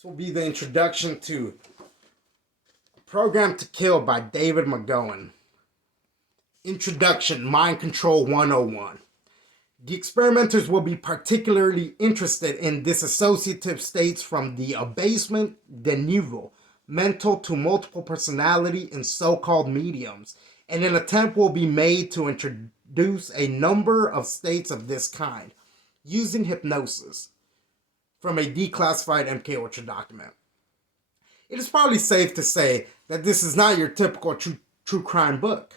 This will be the introduction to Program to Kill by David McGowan. Introduction, Mind Control 101. The experimenters will be particularly interested in dissociative states from the abasement de niveau, mental to multiple personality in so-called mediums, and an attempt will be made to introduce a number of states of this kind, using hypnosis, from a declassified MKUltra document. It is probably safe to say that this is not your typical true crime book.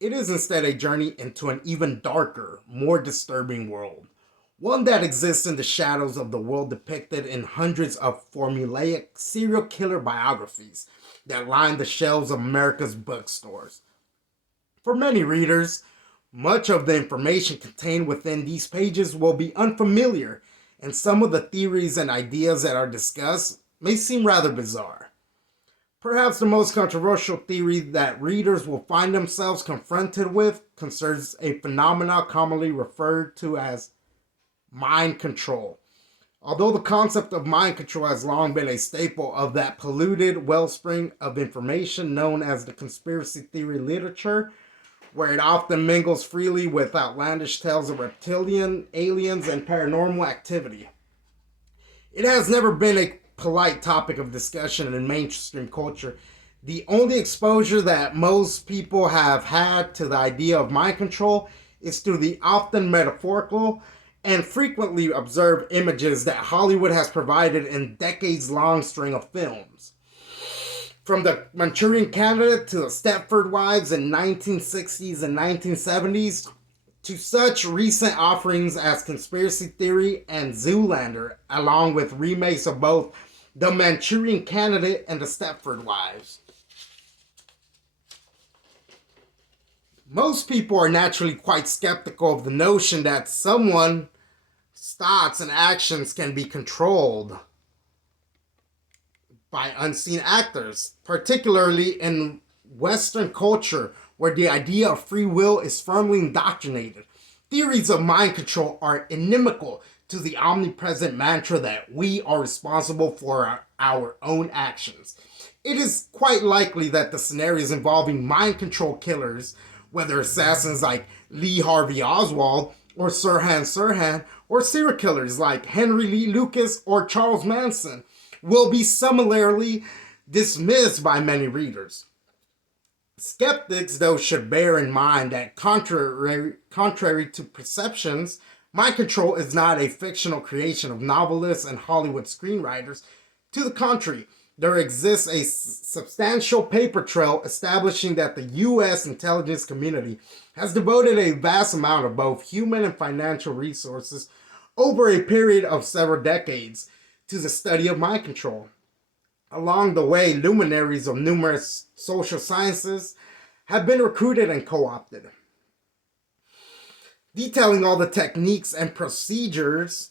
It is instead a journey into an even darker, more disturbing world. One that exists in the shadows of the world depicted in hundreds of formulaic serial killer biographies that line the shelves of America's bookstores. For many readers, much of the information contained within these pages will be unfamiliar, and some of the theories and ideas that are discussed may seem rather bizarre. Perhaps the most controversial theory that readers will find themselves confronted with concerns a phenomenon commonly referred to as mind control. Although the concept of mind control has long been a staple of that polluted wellspring of information known as the conspiracy theory literature, where it often mingles freely with outlandish tales of reptilian, aliens, and paranormal activity, it has never been a polite topic of discussion in mainstream culture. The only exposure that most people have had to the idea of mind control is through the often metaphorical and frequently observed images that Hollywood has provided in decades-long string of films. From the Manchurian Candidate to the Stepford Wives in 1960s and 1970s, to such recent offerings as Conspiracy Theory and Zoolander, along with remakes of both The Manchurian Candidate and The Stepford Wives. Most people are naturally quite skeptical of the notion that someone's thoughts and actions can be controlled by unseen actors, particularly in Western culture where the idea of free will is firmly indoctrinated. Theories of mind control are inimical to the omnipresent mantra that we are responsible for our own actions. It is quite likely that the scenarios involving mind control killers, whether assassins like Lee Harvey Oswald or Sirhan Sirhan, or serial killers like Henry Lee Lucas or Charles Manson, will be similarly dismissed by many readers. Skeptics, though, should bear in mind that contrary to perceptions, mind control is not a fictional creation of novelists and Hollywood screenwriters. To the contrary, there exists a substantial paper trail establishing that the U.S. intelligence community has devoted a vast amount of both human and financial resources over a period of several decades to the study of mind control. Along the way, luminaries of numerous social sciences have been recruited and co-opted, detailing all the techniques and procedures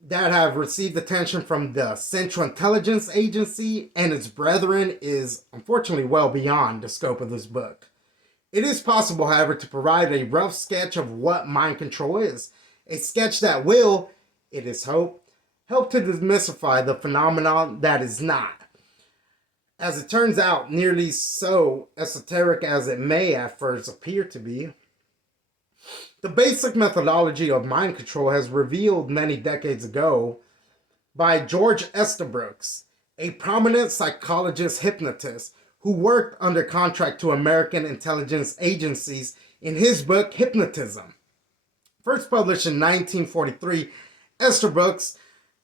that have received attention from the Central Intelligence Agency and its brethren is unfortunately well beyond the scope of this book. It is possible, however, to provide a rough sketch of what mind control is, a sketch that will, it is hoped, help to demystify the phenomenon that is not, as it turns out, nearly so esoteric as it may at first appear to be. The basic methodology of mind control has revealed many decades ago by George Estabrooks, a prominent psychologist hypnotist who worked under contract to American intelligence agencies in his book Hypnotism. First published in 1943, Estabrooks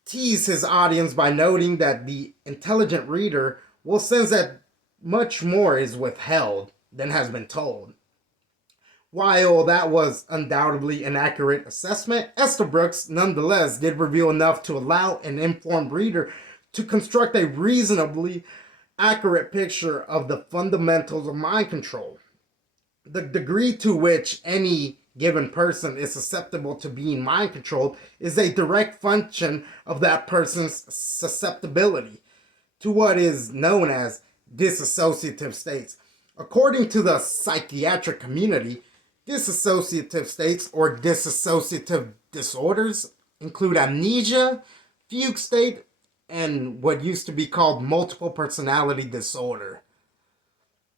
teased his audience by noting that the intelligent reader will sense that much more is withheld than has been told. While that was undoubtedly an accurate assessment, Estabrooks nonetheless did reveal enough to allow an informed reader to construct a reasonably accurate picture of the fundamentals of mind control. The degree to which any given person is susceptible to being mind controlled is a direct function of that person's susceptibility to what is known as dissociative states. According to the psychiatric community, dissociative states or dissociative disorders include amnesia, fugue state, and what used to be called multiple personality disorder,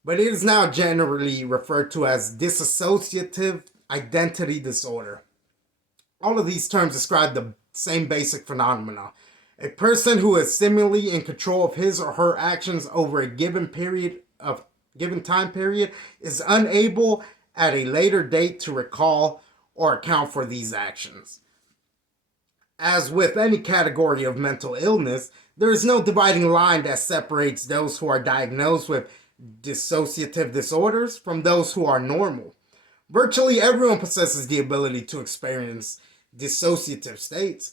but it is now generally referred to as dissociative identity disorder. All of these terms describe the same basic phenomena. A person who is seemingly in control of his or her actions over a given time period is unable at a later date to recall or account for these actions. As with any category of mental illness, there is no dividing line that separates those who are diagnosed with dissociative disorders from those who are normal. Virtually everyone possesses the ability to experience dissociative states.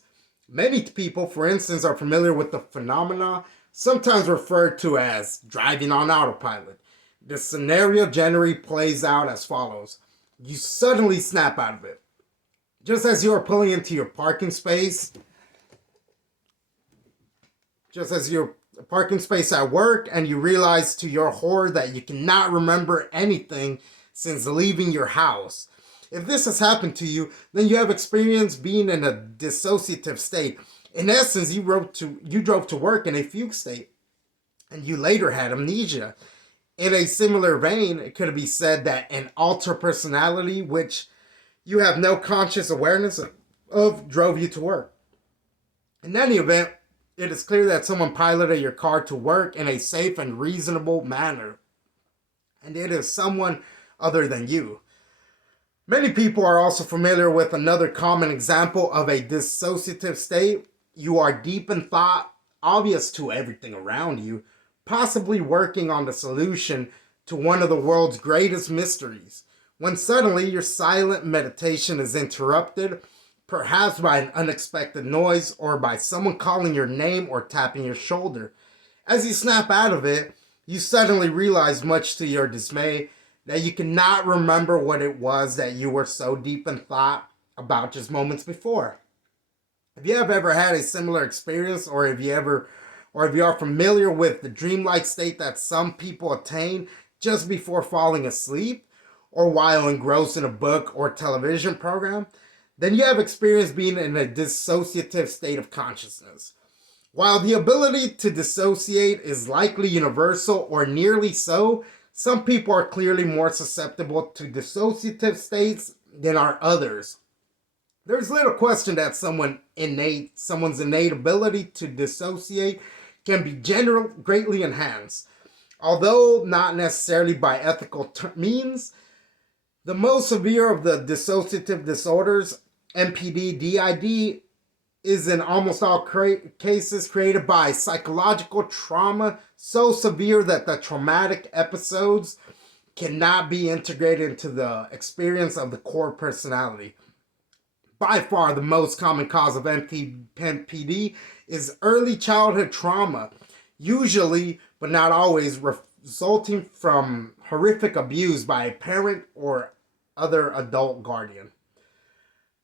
Many people, for instance, are familiar with the phenomena sometimes referred to as driving on autopilot. The scenario generally plays out as follows. You suddenly snap out of it. Just as you are pulling into your parking space, at work, and you realize to your horror that you cannot remember anything since leaving your house. If this has happened to you, then you have experienced being in a dissociative state. In essence, you drove to work in a fugue state, and you later had amnesia. In a similar vein, it could be said that an alter personality, which you have no conscious awareness of, drove you to work. In any event, it is clear that someone piloted your car to work in a safe and reasonable manner, and it is someone other than you. Many people are also familiar with another common example of a dissociative state. You are deep in thought, obvious to everything around you, possibly working on the solution to one of the world's greatest mysteries, when suddenly your silent meditation is interrupted, perhaps by an unexpected noise or by someone calling your name or tapping your shoulder. As you snap out of it, you suddenly realize, much to your dismay, that you cannot remember what it was that you were so deep in thought about just moments before. If you have ever had a similar experience, or if you are familiar with the dreamlike state that some people attain just before falling asleep, or while engrossed in a book or television program, then you have experienced being in a dissociative state of consciousness. While the ability to dissociate is likely universal or nearly so, some people are clearly more susceptible to dissociative states than are others. There's little question that someone's innate ability to dissociate can be greatly enhanced, although not necessarily by ethical means. The most severe of the dissociative disorders, MPD-DID, is in almost all cases created by psychological trauma so severe that the traumatic episodes cannot be integrated into the experience of the core personality. By far the most common cause of MPD is early childhood trauma, usually, but not always, resulting from horrific abuse by a parent or other adult guardian.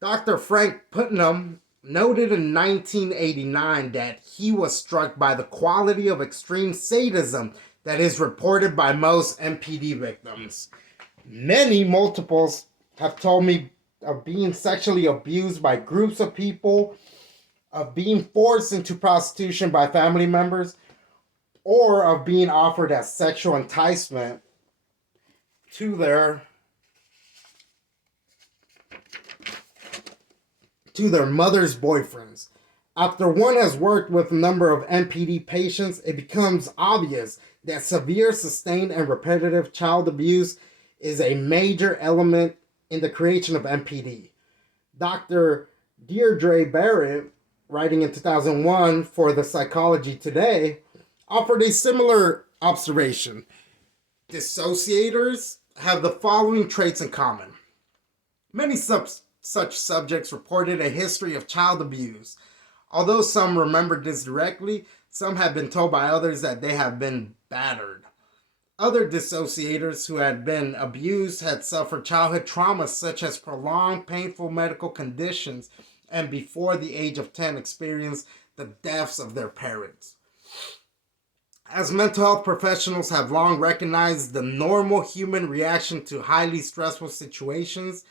Dr. Frank Putnam noted in 1989 that he was struck by the quality of extreme sadism that is reported by most MPD victims. Many multiples have told me of being sexually abused by groups of people, of being forced into prostitution by family members, or of being offered as sexual enticement to their mother's boyfriends. After one has worked with a number of MPD patients, it becomes obvious that severe, sustained, and repetitive child abuse is a major element in the creation of MPD. Dr. Deirdre Barrett, writing in 2001 for the Psychology Today, offered a similar observation. Dissociators have the following traits in common. Many such subjects reported a history of child abuse. Although some remembered this directly, some have been told by others that they have been battered. Other dissociators who had been abused had suffered childhood trauma such as prolonged painful medical conditions, and before the age of 10 experienced the deaths of their parents. As mental health professionals have long recognized, the normal human reaction to highly stressful situations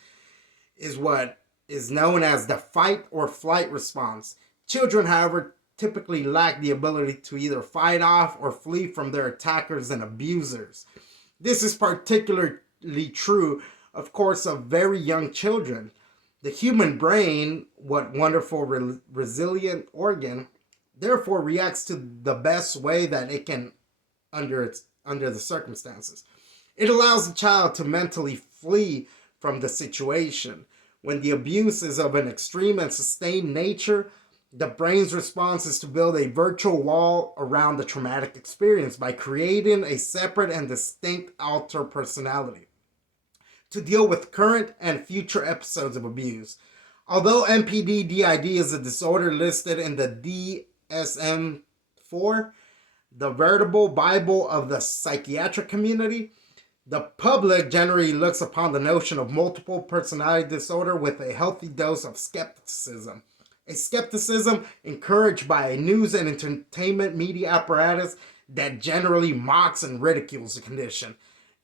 is what is known as the fight or flight response. Children, however, typically lack the ability to either fight off or flee from their attackers and abusers. This is particularly true, of course, of very young children. The human brain, what wonderful resilient organ, therefore reacts to the best way that it can under the circumstances. It allows the child to mentally flee from the situation. When the abuse is of an extreme and sustained nature, the brain's response is to build a virtual wall around the traumatic experience by creating a separate and distinct alter personality to deal with current and future episodes of abuse. Although MPD-DID is a disorder listed in the DSM-4, the veritable Bible of the psychiatric community, the public generally looks upon the notion of multiple personality disorder with a healthy dose of skepticism. A skepticism encouraged by a news and entertainment media apparatus that generally mocks and ridicules the condition,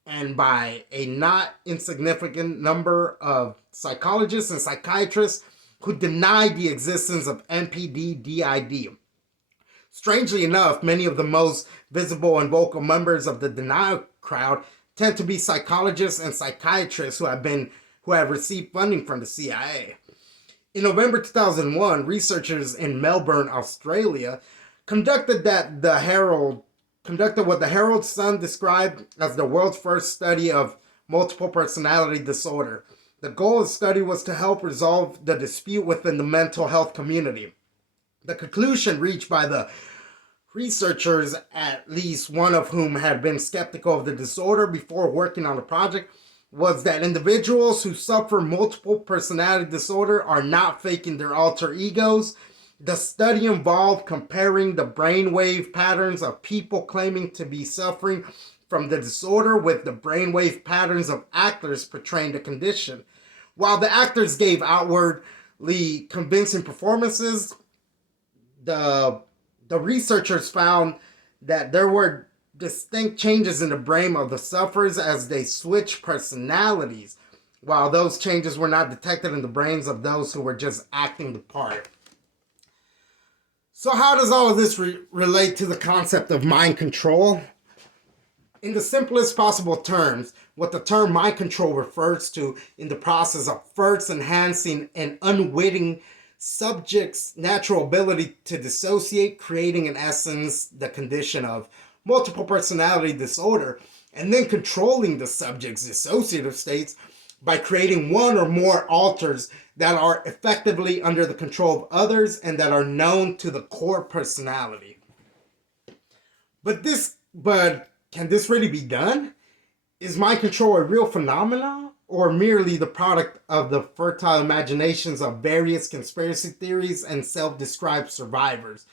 and by a not insignificant number of psychologists and psychiatrists who deny the existence of MPD-DID. Strangely enough, many of the most visible and vocal members of the denial crowd tend to be psychologists and psychiatrists who have received funding from the CIA. In November 2001, researchers in Melbourne, Australia, conducted what the Herald Sun described as the world's first study of multiple personality disorder. The goal of the study was to help resolve the dispute within the mental health community. The conclusion reached by the researchers, at least one of whom had been skeptical of the disorder before working on the project, was that individuals who suffer multiple personality disorder are not faking their alter egos. The study involved comparing the brainwave patterns of people claiming to be suffering from the disorder with the brainwave patterns of actors portraying the condition. While the actors gave outwardly convincing performances, the researchers found that there were distinct changes in the brain of the sufferers as they switched personalities, while those changes were not detected in the brains of those who were just acting the part. So how does all of this relate to the concept of mind control? In the simplest possible terms, what the term mind control refers to in the process of first enhancing an unwitting subject's natural ability to dissociate, creating in essence the condition of multiple personality disorder, and then controlling the subject's dissociative states by creating one or more alters that are effectively under the control of others and that are known to the core personality. But can this really be done? Is mind control a real phenomenon, or merely the product of the fertile imaginations of various conspiracy theories and self-described survivors?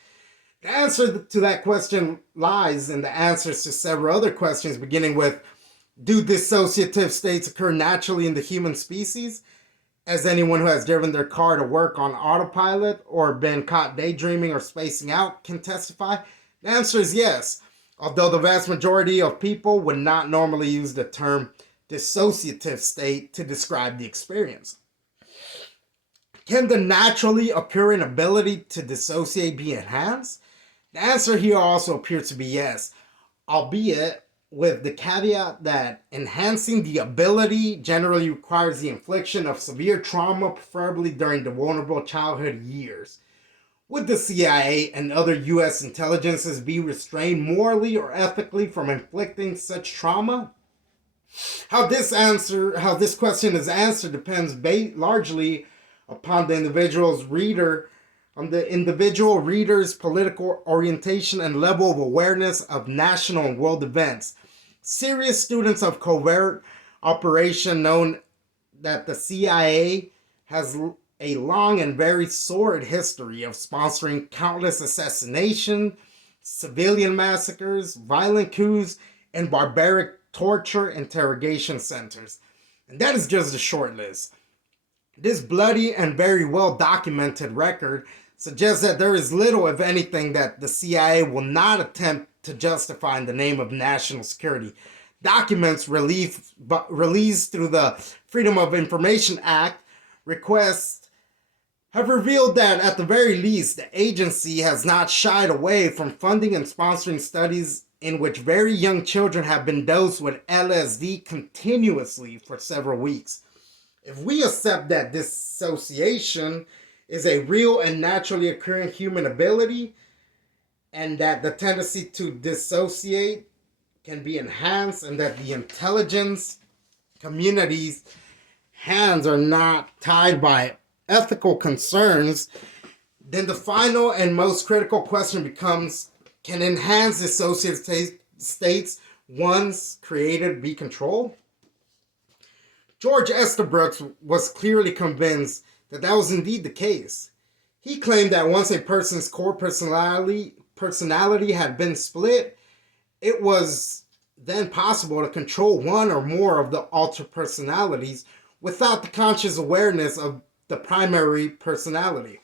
The answer to that question lies in the answers to several other questions, beginning with, do dissociative states occur naturally in the human species? As anyone who has driven their car to work on autopilot or been caught daydreaming or spacing out can testify. The answer is yes, although the vast majority of people would not normally use the term dissociative state to describe the experience. Can the naturally occurring ability to dissociate be enhanced? The answer here also appears to be yes, albeit with the caveat that enhancing the ability generally requires the infliction of severe trauma, preferably during the vulnerable childhood years. Would the CIA and other U.S. intelligences be restrained morally or ethically from inflicting such trauma? How this question is answered depends largely upon the individual reader's political orientation and level of awareness of national and world events. Serious students of covert operation know that the CIA has a long and very sordid history of sponsoring countless assassinations, civilian massacres, violent coups, and barbaric torture interrogation centers. And that is just a short list. This bloody and very well documented record suggests that there is little, if anything, that the CIA will not attempt to justify in the name of national security. Documents released through the Freedom of Information Act request have revealed that at the very least, the agency has not shied away from funding and sponsoring studies in which very young children have been dosed with LSD continuously for several weeks. If we accept that dissociation is a real and naturally occurring human ability, and that the tendency to dissociate can be enhanced, and that the intelligence community's hands are not tied by ethical concerns, then the final and most critical question becomes, can enhanced dissociative states once created be controlled? George Estabrooks was clearly convinced that that was indeed the case. He claimed that once a person's core personality had been split, it was then possible to control one or more of the altered personalities without the conscious awareness of the primary personality.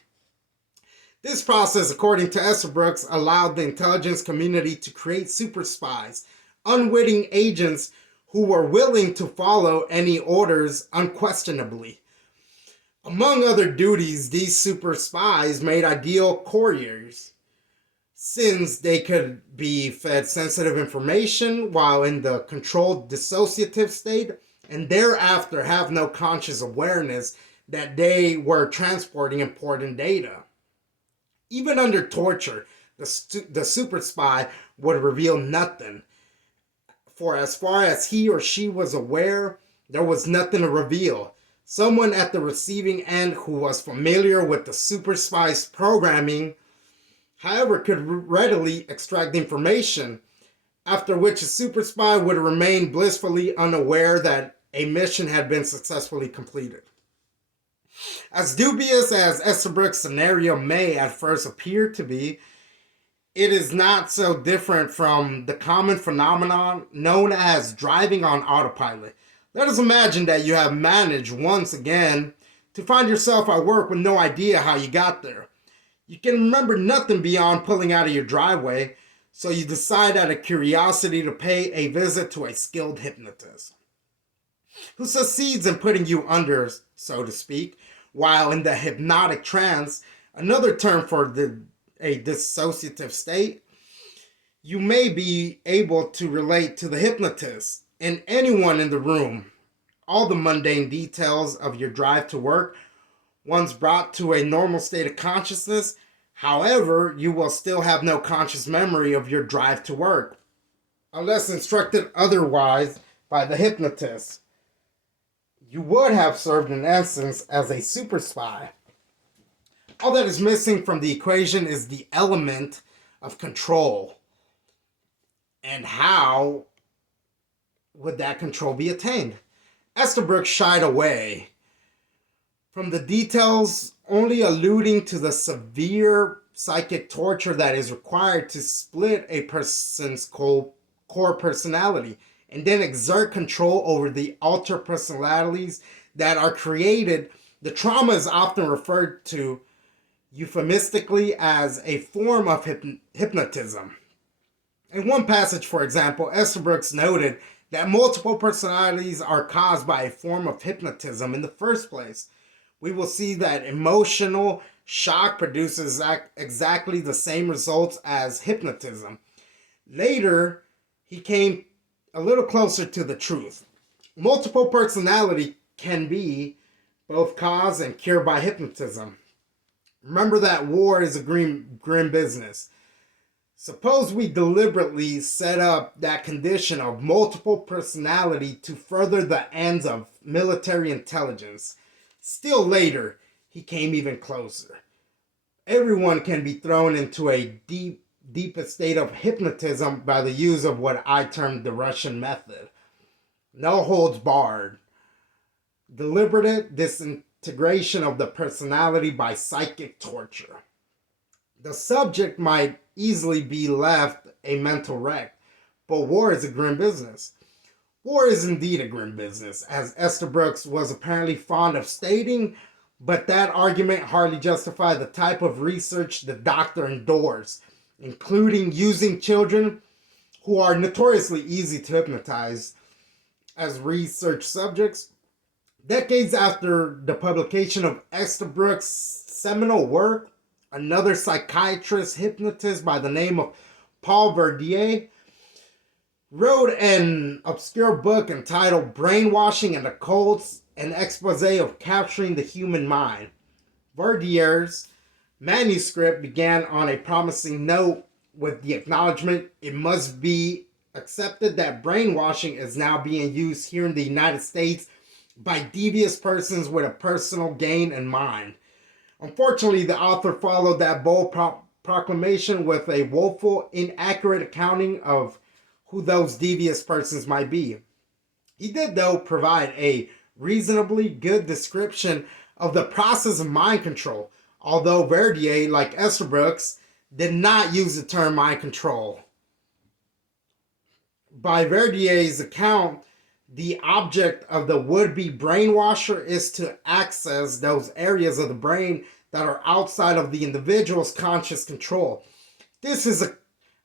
This process, according to Estabrooks, allowed the intelligence community to create super spies, unwitting agents who were willing to follow any orders unquestionably. Among other duties, these super spies made ideal couriers, since they could be fed sensitive information while in the controlled dissociative state, and thereafter have no conscious awareness that they were transporting important data. Even under torture, the super spy would reveal nothing, for as far as he or she was aware, there was nothing to reveal. Someone at the receiving end who was familiar with the super spy's programming, however, could readily extract information, after which a super spy would remain blissfully unaware that a mission had been successfully completed. As dubious as Estabrooks' scenario may at first appear to be, it is not so different from the common phenomenon known as driving on autopilot. Let us imagine that you have managed once again to find yourself at work with no idea how you got there. You can remember nothing beyond pulling out of your driveway, so you decide out of curiosity to pay a visit to a skilled hypnotist, who succeeds in putting you under, so to speak, while in the hypnotic trance, another term for a dissociative state. You may be able to relate to the hypnotist and anyone in the room. All the mundane details of your drive to work, once brought to a normal state of consciousness. However, you will still have no conscious memory of your drive to work, unless instructed otherwise by the hypnotist. You would have served in essence as a super spy. All that is missing from the equation is the element of control. And how would that control be attained? Estabrooks shied away from the details, only alluding to the severe psychic torture that is required to split a person's core personality and then exert control over the altered personalities that are created. The trauma is often referred to euphemistically as a form of hypnotism. In one passage, for example, Estabrooks noted that multiple personalities are caused by a form of hypnotism in the first place. We will see that emotional shock produces exactly the same results as hypnotism. Later, he came a little closer to the truth. Multiple personality can be both caused and cured by hypnotism. Remember that war is a grim business. Suppose we deliberately set up that condition of multiple personality to further the ends of military intelligence. Still later, he came even closer. Everyone can be thrown into a deepest state of hypnotism by the use of what I termed the Russian method. No holds barred. Deliberate disintegration of the personality by psychic torture. The subject might easily be left a mental wreck, but war is a grim business. War is indeed a grim business, as Estabrooks was apparently fond of stating, but that argument hardly justified the type of research the doctor endorsed, including using children who are notoriously easy to hypnotize as research subjects. Decades after the publication of Estabrook's seminal work, another psychiatrist hypnotist by the name of Paul Verdier wrote an obscure book entitled Brainwashing and Occults, an expose of capturing the human mind. Verdier's manuscript began on a promising note with the acknowledgement it must be accepted that brainwashing is now being used here in the United States by devious persons with a personal gain in mind. Unfortunately, the author followed that bold proclamation with a woeful, inaccurate accounting of who those devious persons might be. He did, though, provide a reasonably good description of the process of mind control, although Verdier, like Estabrook's, did not use the term mind control. By Verdier's account, the object of the would-be brainwasher is to access those areas of the brain that are outside of the individual's conscious control. This is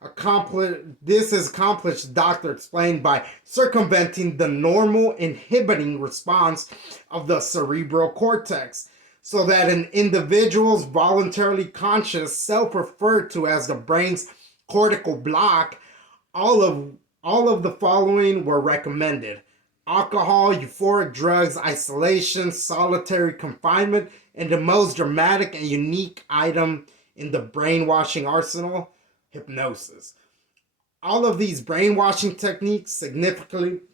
accomplished, the doctor explained, by circumventing the normal inhibiting response of the cerebral cortex, so that an individual's voluntarily conscious, self-referred to as the brain's cortical block, all of the following were recommended: alcohol, euphoric drugs, isolation, solitary confinement, and the most dramatic and unique item in the brainwashing arsenal, hypnosis. All of these brainwashing techniques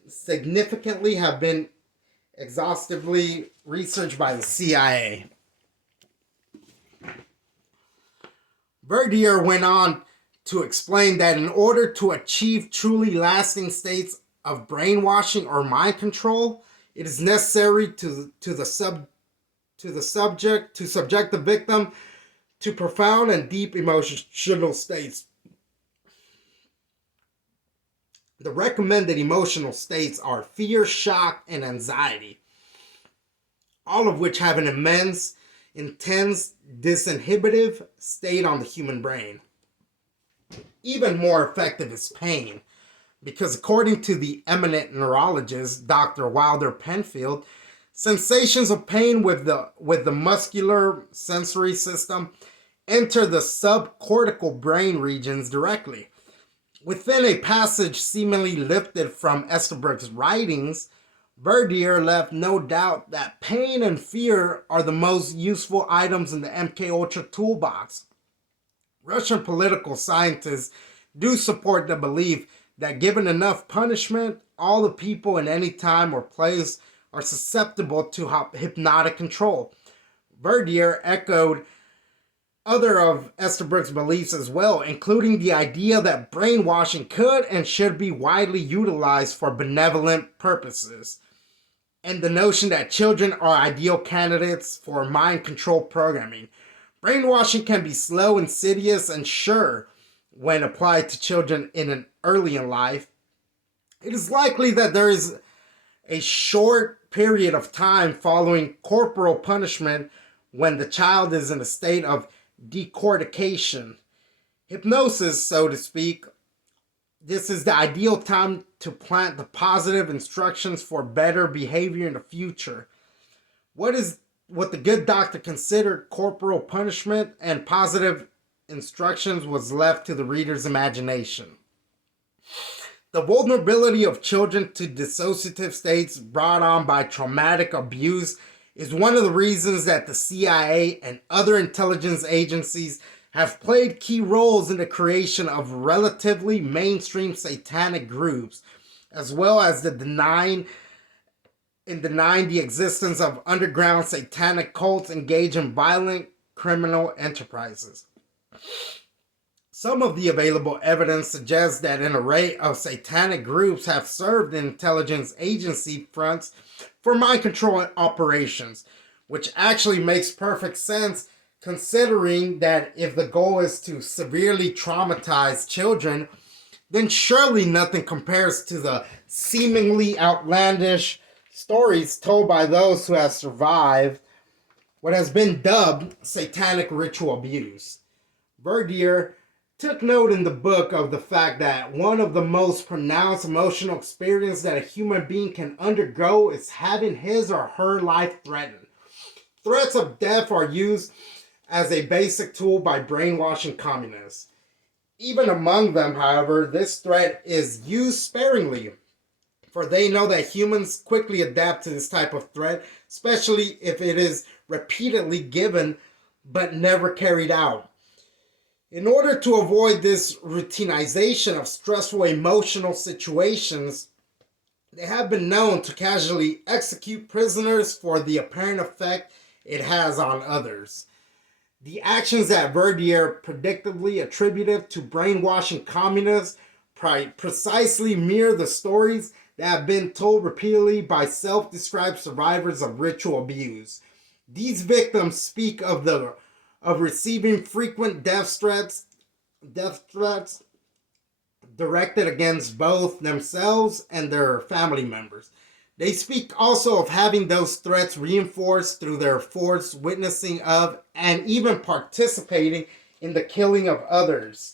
significantly have been exhaustively researched by the CIA. Verdier went on to explain that in order to achieve truly lasting states of brainwashing or mind control, it is necessary to subject the victim to profound and deep emotional states. The recommended emotional states are fear, shock, and anxiety, all of which have an immense, intense, disinhibitive state on the human brain. Even more effective is pain, because according to the eminent neurologist Dr. Wilder Penfield, sensations of pain with the muscular sensory system enter the subcortical brain regions directly. Within a passage seemingly lifted from Estabrook's writings, Verdier left no doubt that pain and fear are the most useful items in the MKUltra toolbox. Russian political scientists do support the belief that given enough punishment, all the people in any time or place are susceptible to hypnotic control. Verdier echoed other of Estabrook's beliefs as well, including the idea that brainwashing could and should be widely utilized for benevolent purposes, and the notion that children are ideal candidates for mind control programming. Brainwashing can be slow, insidious, and sure when applied to children early in life. It is likely that there is a short period of time following corporal punishment when the child is in a state of decortication. Hypnosis, so to speak, this is the ideal time to plant the positive instructions for better behavior in the future. What the good doctor considered corporal punishment and positive instructions was left to the reader's imagination. The vulnerability of children to dissociative states brought on by traumatic abuse is one of the reasons that the CIA and other intelligence agencies have played key roles in the creation of relatively mainstream satanic groups, as well as denying the existence of underground satanic cults engaged in violent criminal enterprises. Some of the available evidence suggests that an array of satanic groups have served in intelligence agency fronts for mind control operations, which actually makes perfect sense considering that if the goal is to severely traumatize children, then surely nothing compares to the seemingly outlandish stories told by those who have survived what has been dubbed satanic ritual abuse. Verdier took note in the book of the fact that one of the most pronounced emotional experiences that a human being can undergo is having his or her life threatened. Threats of death are used as a basic tool by brainwashing communists. Even among them, however, this threat is used sparingly, for they know that humans quickly adapt to this type of threat, especially if it is repeatedly given but never carried out. In order to avoid this routinization of stressful emotional situations, they have been known to casually execute prisoners for the apparent effect it has on others. The actions that Verdier predictably attributed to brainwashing communists precisely mirror the stories that have been told repeatedly by self-described survivors of ritual abuse. These victims speak of receiving frequent death threats directed against both themselves and their family members. They speak also of having those threats reinforced through their forced witnessing of and even participating in the killing of others.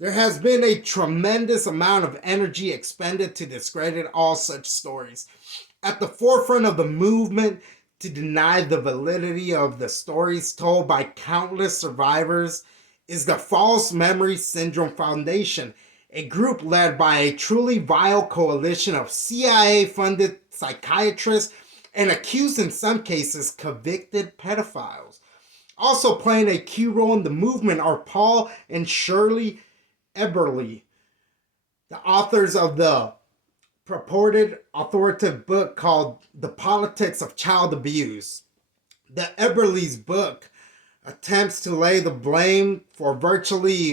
There has been a tremendous amount of energy expended to discredit all such stories. At the forefront of the movement to deny the validity of the stories told by countless survivors is the False Memory Syndrome Foundation, a group led by a truly vile coalition of CIA-funded psychiatrists and accused, in some cases, convicted pedophiles. Also playing a key role in the movement are Paul and Shirley Eberly, the authors of the purported authoritative book called The Politics of Child Abuse. The Eberly's book attempts to lay the blame for virtually